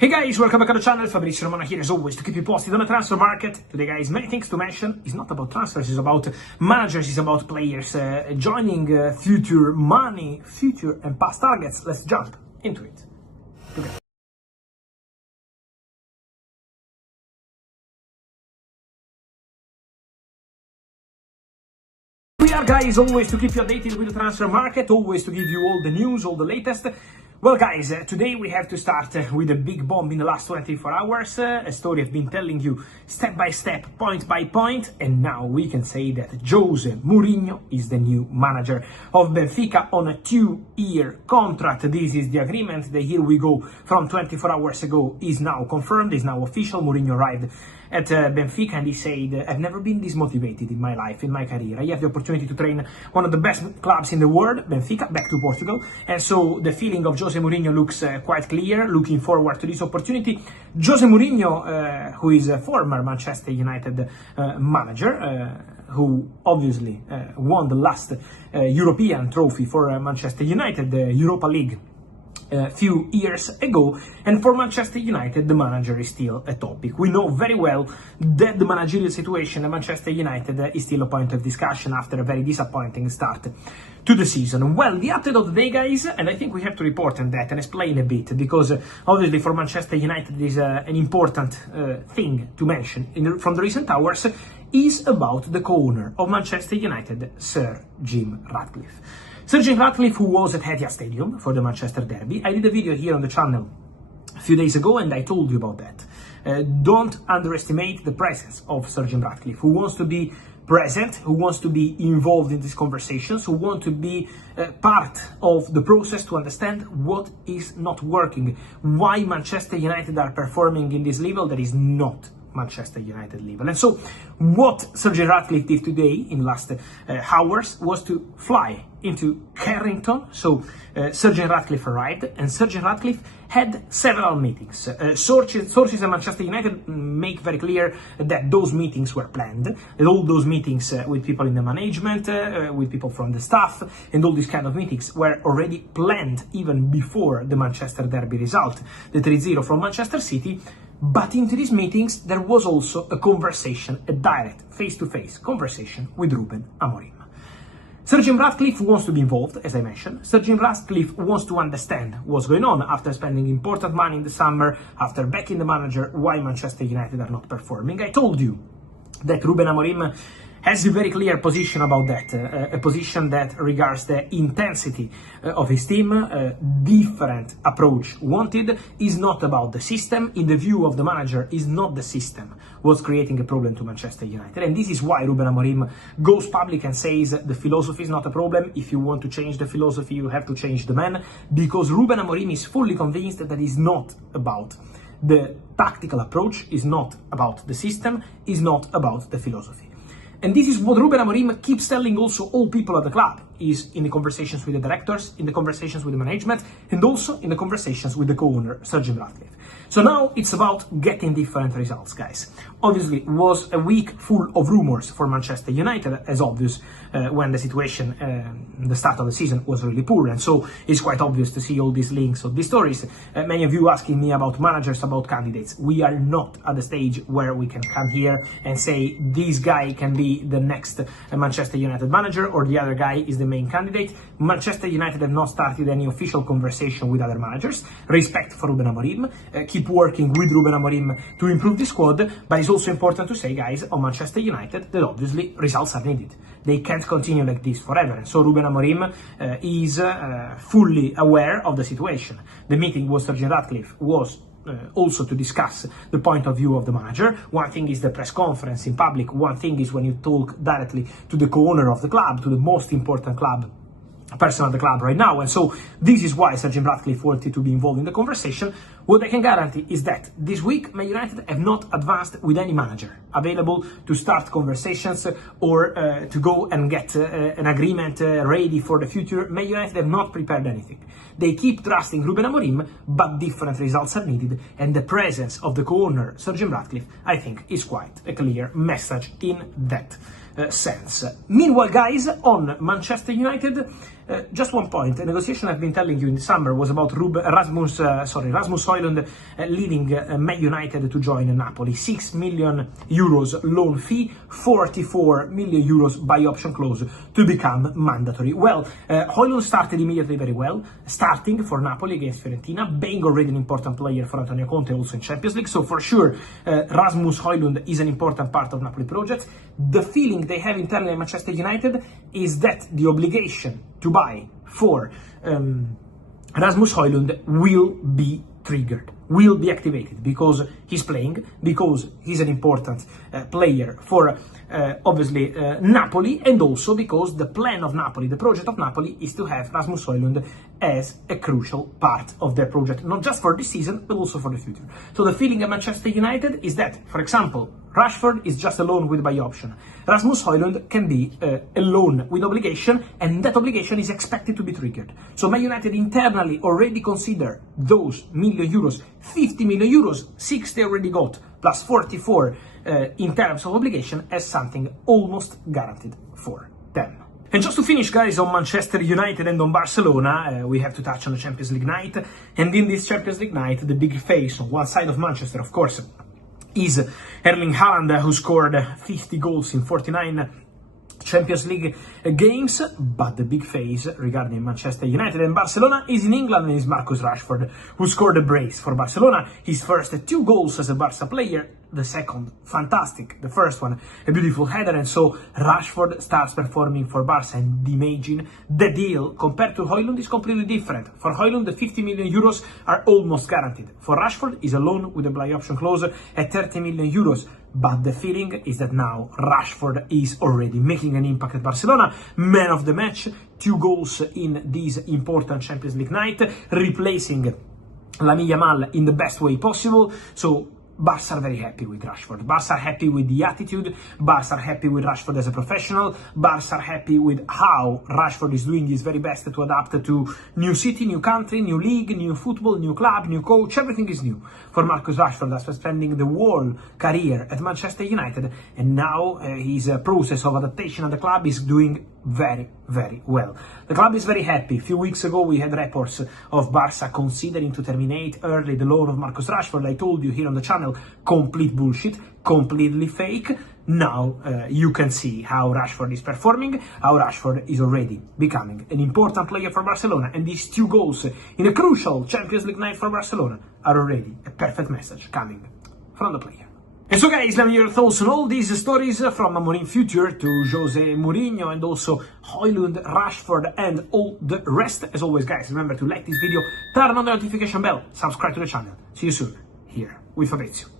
Hey guys, welcome back to the channel. Fabrizio Romano here as always to keep you posted on the transfer market. Today guys, many things to mention. It's not about transfers, it's about managers, it's about players joining future money, future and past targets. Let's jump into it together. We are guys always to keep you updated with the transfer market, always to give you all the news, all the latest. Well guys, today we have to start with a big bomb in the last 24 hours, a story I've been telling you step by step, point by point, and now we can say that Jose Mourinho is the new manager of Benfica on a 2-year contract. This is the agreement, the here we go from 24 hours ago is now confirmed, is now official. Mourinho arrived at Benfica and he said, I've never been this motivated in my life, in my career. I have the opportunity to train one of the best clubs in the world, Benfica, back to Portugal, and so the feeling of Jose Mourinho looks quite clear, looking forward to this opportunity. Jose Mourinho, who is a former Manchester United manager, who obviously won the last European trophy for Manchester United, the Europa League, a few years ago, and for Manchester United the manager is still a topic. We know very well that the managerial situation at Manchester United is still a point of discussion after a very disappointing start to the season. Well, the update of the day guys, and I think we have to report on that and explain a bit, because obviously for Manchester United is an important thing to mention from the recent hours, is about the co-owner of Manchester United, Sir Jim Ratcliffe. Sir Jim Ratcliffe, who was at Etihad Stadium for the Manchester Derby. I did a video here on the channel a few days ago and I told you about that. Don't underestimate the presence of Sir Jim Ratcliffe, who wants to be present, who wants to be involved in these conversations, who want to be part of the process to understand what is not working, why Manchester United are performing in this level that is not Manchester United level. And so what Sir Jim Ratcliffe did today in the last hours was to fly into Carrington. So Sir Jim Ratcliffe arrived and Sir Jim Ratcliffe had several meetings. Sources at Manchester United make very clear that those meetings were planned, and all those meetings with people in the management, with people from the staff, and all these kind of meetings were already planned even before the Manchester Derby result, the 3-0 from Manchester City. But into these meetings there was also a conversation, a direct, face-to-face conversation with Ruben Amorim. Sir Jim Ratcliffe wants to be involved, as I mentioned. Sir Jim Ratcliffe wants to understand what's going on after spending important money in the summer, after backing the manager, why Manchester United are not performing. I told you that Ruben Amorim has a very clear position about that, a position that regards the intensity of his team, a different approach wanted, is not about the system. In the view of the manager, is not the system was creating a problem to Manchester United. And this is why Ruben Amorim goes public and says the philosophy is not a problem. If you want to change the philosophy, you have to change the man, because Ruben Amorim is fully convinced that it's not about the tactical approach, is not about the system, is not about the philosophy. And this is what Ruben Amorim keeps telling also all people at the club, is in the conversations with the directors, in the conversations with the management, and also in the conversations with the co-owner, Sir Jim Ratcliffe. So now it's about getting different results, guys. Obviously, it was a week full of rumors for Manchester United, as obvious when the situation, the start of the season was really poor. And so it's quite obvious to see all these links of these stories. Many of you asking me about managers, about candidates. We are not at the stage where we can come here and say this guy can be the next Manchester United manager or the other guy is the main candidate. Manchester United have not started any official conversation with other managers. Respect for Ruben Amorim. Keep working with Ruben Amorim to improve the squad, but it's also important to say, guys, on Manchester United that obviously results are needed. They can't continue like this forever, and so Ruben Amorim is fully aware of the situation. The meeting with Sir Jim Ratcliffe was also to discuss the point of view of the manager. One thing is the press conference in public, one thing is when you talk directly to the co-owner of the club, to the most important club person at the club right now. And so this is why Sir Jim Ratcliffe wanted to be involved in the conversation. What I can guarantee is that this week Man United have not advanced with any manager available to start conversations or to go and get an agreement ready for the future. Man United have not prepared anything. They keep trusting Ruben Amorim, but different results are needed, and the presence of the co-owner, Sir Jim Ratcliffe, I think is quite a clear message in that sense. Meanwhile, guys, on Manchester United, just one point. A negotiation I've been telling you in the summer was about Rasmus Højlund Højlund leading Man United to join Napoli. 6 million euros loan fee, 44 million euros buy option clause to become mandatory. Well, Højlund started immediately very well, starting for Napoli against Fiorentina, being already an important player for Antonio Conte also in Champions League. So for sure, Rasmus Højlund is an important part of Napoli project. The feeling they have internally at Manchester United is that the obligation to buy for Rasmus Højlund will be triggered, will be activated, because he's playing, because he's an important player for obviously Napoli, and also because the plan of Napoli, the project of Napoli, is to have Rasmus Højlund as a crucial part of their project, not just for this season, but also for the future. So the feeling at Manchester United is that, for example, Rashford is just a loan with buy option. Rasmus Højlund can be a loan with obligation, and that obligation is expected to be triggered. So Man United internally already consider those million euros, 50 million euros, 60 already got, plus 44 in terms of obligation, as something almost guaranteed for them. And just to finish, guys, on Manchester United and on Barcelona, we have to touch on the Champions League night. And in this Champions League night, the big face on one side of Manchester, of course, is Erling Haaland, who scored 50 goals in 49 Champions League games. But the big face regarding Manchester United and Barcelona is in England, and is Marcus Rashford, who scored a brace for Barcelona. His first 2 goals as a Barca player, the second fantastic, the first one a beautiful header, and so Rashford starts performing for Barca. And imagine the deal compared to Højlund is completely different. For Højlund, the 50 million euros are almost guaranteed. For Rashford, is a loan with a buy option clause at 30 million euros. But the feeling is that now Rashford is already making an impact at Barcelona. Man of the match, 2 goals in this important Champions League night, replacing Lamine Yamal in the best way possible. So Barca are very happy with Rashford. Barca are happy with the attitude. Barca are happy with Rashford as a professional. Barca are happy with how Rashford is doing his very best to adapt to new city, new country, new league, new football, new club, new coach. Everything is new for Marcus Rashford after spending the whole career at Manchester United. And now his process of adaptation at the club is doing very, very well. The club is very happy. A few weeks ago, we had reports of Barca considering to terminate early the loan of Marcus Rashford. I told you here on the channel, complete bullshit, completely fake. Now you can see how Rashford is performing, how Rashford is already becoming an important player for Barcelona, and these 2 goals in a crucial Champions League night for Barcelona are already a perfect message coming from the player. And so, guys, let me hear your thoughts on all these stories, from Amorim future to Jose Mourinho, and also Højlund, Rashford, and all the rest. As always, guys, remember to like this video, turn on the notification bell, subscribe to the channel. See you soon, here with Fabrizio.